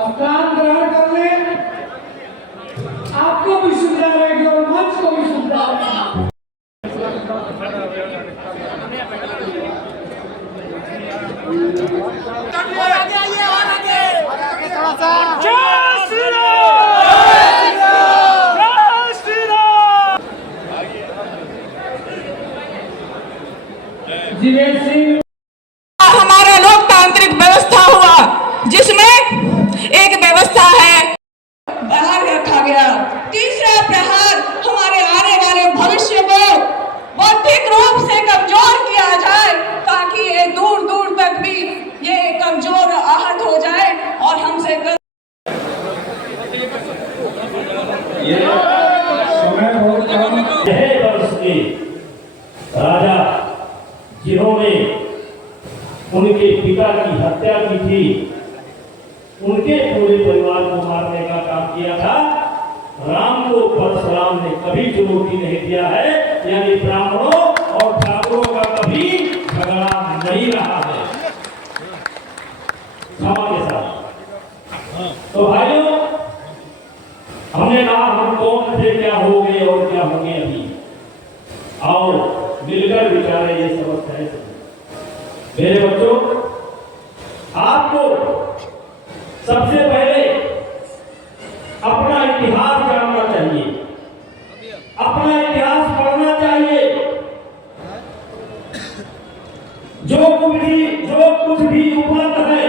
अब काम ग्रहण कर लें। आपको भी सुविधा रहेगी और मंच को भी सुविधा रहेगी। जिवेश सिंह, हमारा लोकतांत्रिक व्यवस्था हुआ जिसमें एक व्यवस्था है बाहर रखा गया। तीसरा प्रहार हमारे आने वाले भविष्य को बौद्धिक रूप से कमजोर किया जाए ताकि ये दूर दूर तक भी ये कमजोर आहत हो जाए और हमसे राजा जिन्होंने उनके पिता की हत्या की थी, उनके पूरे परिवार को मारने का काम किया था। राम को परशुराम ने कभी चुनौती नहीं दिया है, यानी ब्राह्मणों और ठाकुरों का कभी झगड़ा नहीं रहा है क्षमा के साथ। तो भाइयों, हमने कहा हम कौन थे, क्या हो गए और क्या होंगे अभी, आओ मिलकर विचारें ये समस्याएं। मेरे बच्चों, आपको सबसे पहले अपना इतिहास जानना चाहिए, अपना इतिहास पढ़ना चाहिए। जो कुछ भी उपलब्ध है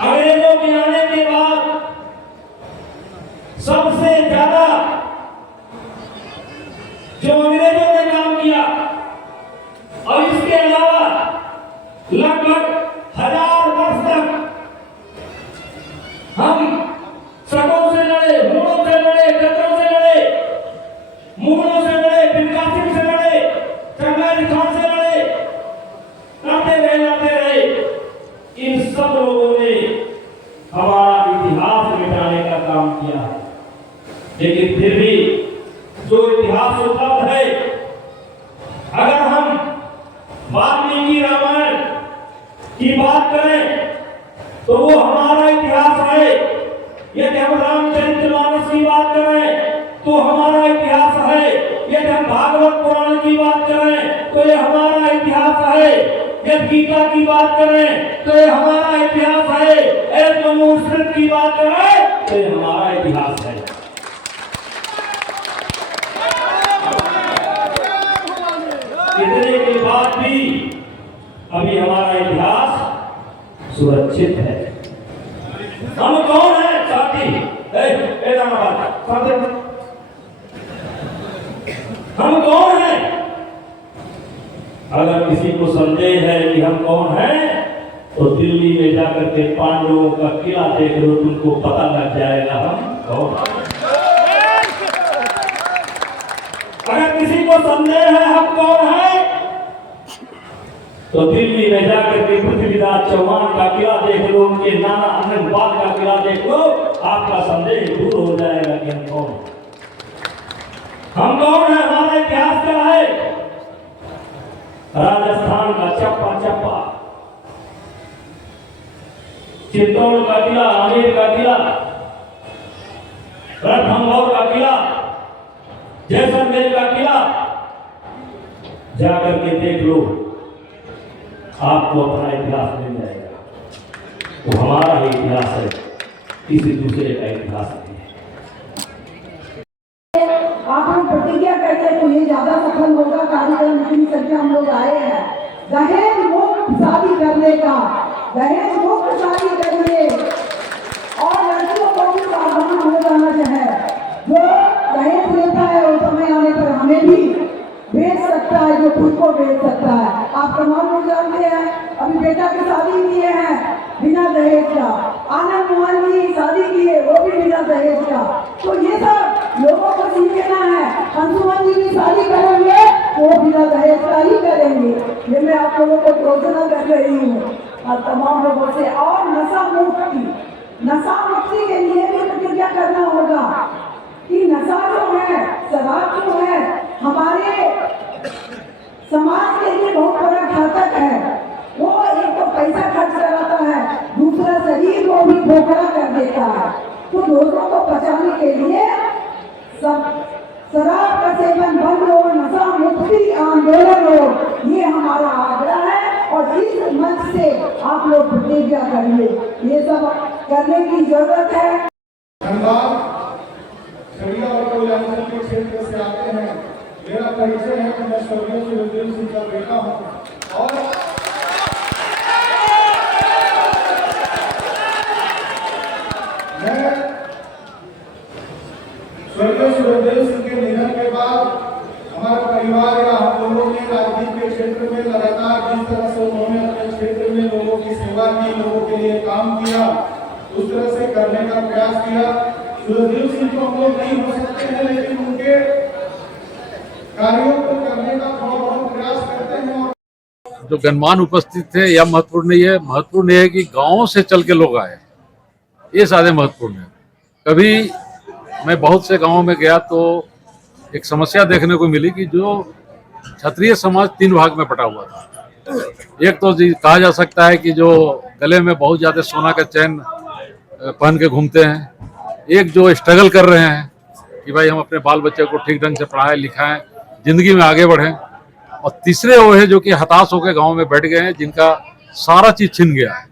अंग्रेजों के आने के बाद सबसे ज्यादा जो अंग्रेजों ने काम किया, और इसके अलावा लगभग 1000 वर्ष तक हम सबों से लड़े, हुनों से लड़े, कतरों से लड़े, मुगलों से लड़े, बिन कासिम से लड़े, चंगारी खान से लड़े, लड़ते रहे। इन सब लोगों ने हमारा इतिहास मिटाने का काम किया है, लेकिन फिर भी जो इतिहास उपलब्ध है, अगर हम वाल्मीकि रामायण की बात करें तो वो हमारा इतिहास है। यदि हम रामचरितमानस की बात करें तो हमारा इतिहास है। यदि हम भागवत पुराण की बात करें तो ये हमारा इतिहास है। यदि गीता की बात करें तो ये हमारा इतिहास है। यदि मनुस्मृति की बात करें तो ये हमारा इतिहास है। इतने के बाद भी अभी हमारा इतिहास सुरक्षित है। हम कौन है साथी? हम कौन है? अगर किसी को संदेह है कि हम कौन हैं, तो दिल्ली में जाकर के पांडवों का किला देख लो, तुमको पता लग जाएगा हम कौन। अगर किसी को संदेह है हम कौन है, तो दिल्ली में जाकर के पृथ्वीराज चौहान का किला देख लो, उनके नाना आनंदपाल का किला देख लो, आपका संदेह दूर हो जाएगा कि हम कौन है। हमारा इतिहास क्या है? राजस्थान का चप्पा चप्पा, चित्तौड़ का किला, आमेर का किला, रणथंभौर का किला, जैसलमेर का किला, जाकर के देख लो, आपको अपना इतिहास मिल जाएगा। वो हमारा ही इतिहास है, किसी दूसरे का इतिहास नहीं है। आप हम प्रतिज्ञा करते हैं तो ये ज्यादा सफल होगा। कार्यक्रम इतनी संख्या हम लोग आए हैं, दहेज मुक्त शादी करने का, दहेज मुक्त शादी करिए और लड़कियों को भी सावधान हो जाना चाहिए। जो दहेज लेता है वो समय आने पर हमें भी बेच सकता है, जो खुद को बेच सकता है। आप तमाम लोग जानते हैं, अभी बेटा की शादी किए हैं बिना दहेज का, आनंद मोहन जी शादी किए वो भी बिना दहेज का। तो ये सब लोगों को सीखना है। अंशुमन जी की शादी करेंगे वो बिना दहेज का ही करेंगे। ये मैं आप लोगों को घोषणा कर रही हूँ और तमाम लोगों से। और नशा मुक्ति के लिए भी प्रतिज्ञा करना होगा कि नशा जो है, शराब जो है, हमारे समाज के लिए बहुत बड़ा घातक है। वो एक तो पैसा खर्च कराता है, दूसरा शरीर को भी खोखला कर देता है। तो दोस्तों को बचाने के लिए सब शराब का सेवन बंद हो, नशा मुक्ति आंदोलन हो, ये हमारा आग्रह है। और इस मंच से आप लोग प्रतिज्ञा करिए, ये सब करने की जरूरत है। धन्यवाद। खड़िया और कोयलांचल के क्षेत्र से आते हैं। मेरा परिचय है कि मैं स्वर्गीय सुरदेव सिंह का बेटा हूँ और मैं स्वर्गीय सुरदेव सिंह के निधन के बाद हमारा परिवार या हम लोगों ने राजनीति के क्षेत्र में लगातार जिस तरह से उन्होंने अपने क्षेत्र में लोगों की सेवा की, लोगों के लिए काम किया, उस तरह से करने का प्रयास किया। सुरदेव सिंह तो हम लोग नहीं हो सकते हैं, लेकिन उनके कार्यों को करने का थोड़ा बहुत प्रयास करते हैं। जो गणमान्य उपस्थित थे, यह महत्वपूर्ण नहीं है। महत्वपूर्ण है कि गाँव से चल के लोग आए, ये ज्यादा महत्वपूर्ण है। कभी मैं बहुत से गाँवों में गया तो एक समस्या देखने को मिली कि जो क्षत्रिय समाज 3 भाग में बटा हुआ था। एक तो कहा जा सकता है कि जो गले में बहुत ज्यादा सोना का चैन पहन के घूमते हैं, एक जो स्ट्रगल कर रहे हैं कि भाई हम अपने बाल बच्चे को ठीक ढंग से पढ़ाएं लिखाएं, जिंदगी में आगे बढ़ें, और तीसरे वो है जो कि हताश होकर गांव में बैठ गए हैं, जिनका सारा चीज छिन गया है।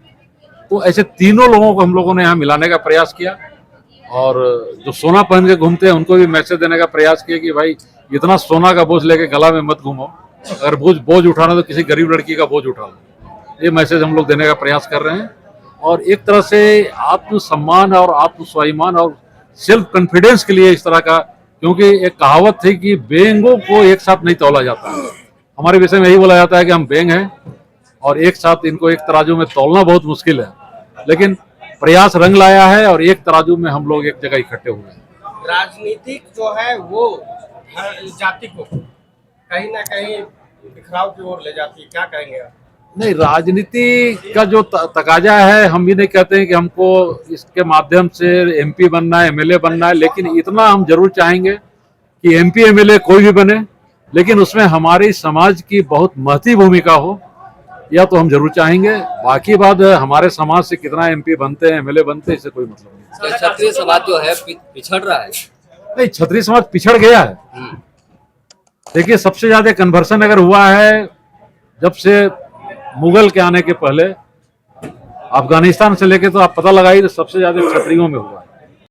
तो ऐसे तीनों लोगों को हम लोगों ने यहाँ मिलाने का प्रयास किया, और जो सोना पहन के घूमते हैं उनको भी मैसेज देने का प्रयास किया कि भाई इतना सोना का बोझ लेके गला में मत घूमो, अगर बोझ उठाना तो किसी गरीब लड़की का बोझ उठा लो। ये मैसेज हम लोग देने का प्रयास कर रहे हैं। और एक तरह से आत्मसम्मान और आत्मस्वाभिमान और सेल्फ कॉन्फिडेंस के लिए इस तरह का, क्योंकि एक कहावत थी कि बेंगों को एक साथ नहीं तौला जाता है। हमारे विषय में यही बोला जाता है कि हम बेंग हैं और एक साथ इनको एक तराजू में तौलना बहुत मुश्किल है, लेकिन प्रयास रंग लाया है और एक तराजू में हम लोग एक जगह इकट्ठे हुए हैं। राजनीतिक जो है वो हर जाति को कहीं ना कहीं बिखराव की ओर ले जाती है, क्या कहेंगे आप? नहीं, राजनीति का जो तकाजा है, हम भी नहीं कहते हैं कि हमको इसके माध्यम से एमपी बनना है, एमएलए बनना है, लेकिन इतना हम जरूर चाहेंगे कि एमपी एमएलए कोई भी बने, लेकिन उसमें हमारी समाज की बहुत महती भूमिका हो, या तो हम जरूर चाहेंगे। बाकी बात हमारे समाज से कितना एमपी बनते हैं, एमएलए बनते हैं, इससे कोई मतलब नहीं। क्षत्रिय समाज जो है पिछड़ रहा है। नहीं, क्षत्रिय समाज पिछड़ गया है। देखिए, सबसे ज्यादा कन्वर्सन अगर हुआ है जब से मुगल के आने के पहले, अफगानिस्तान से लेके तो आप पता लगाइए, सबसे ज्यादा क्षत्रियों में हुआ है।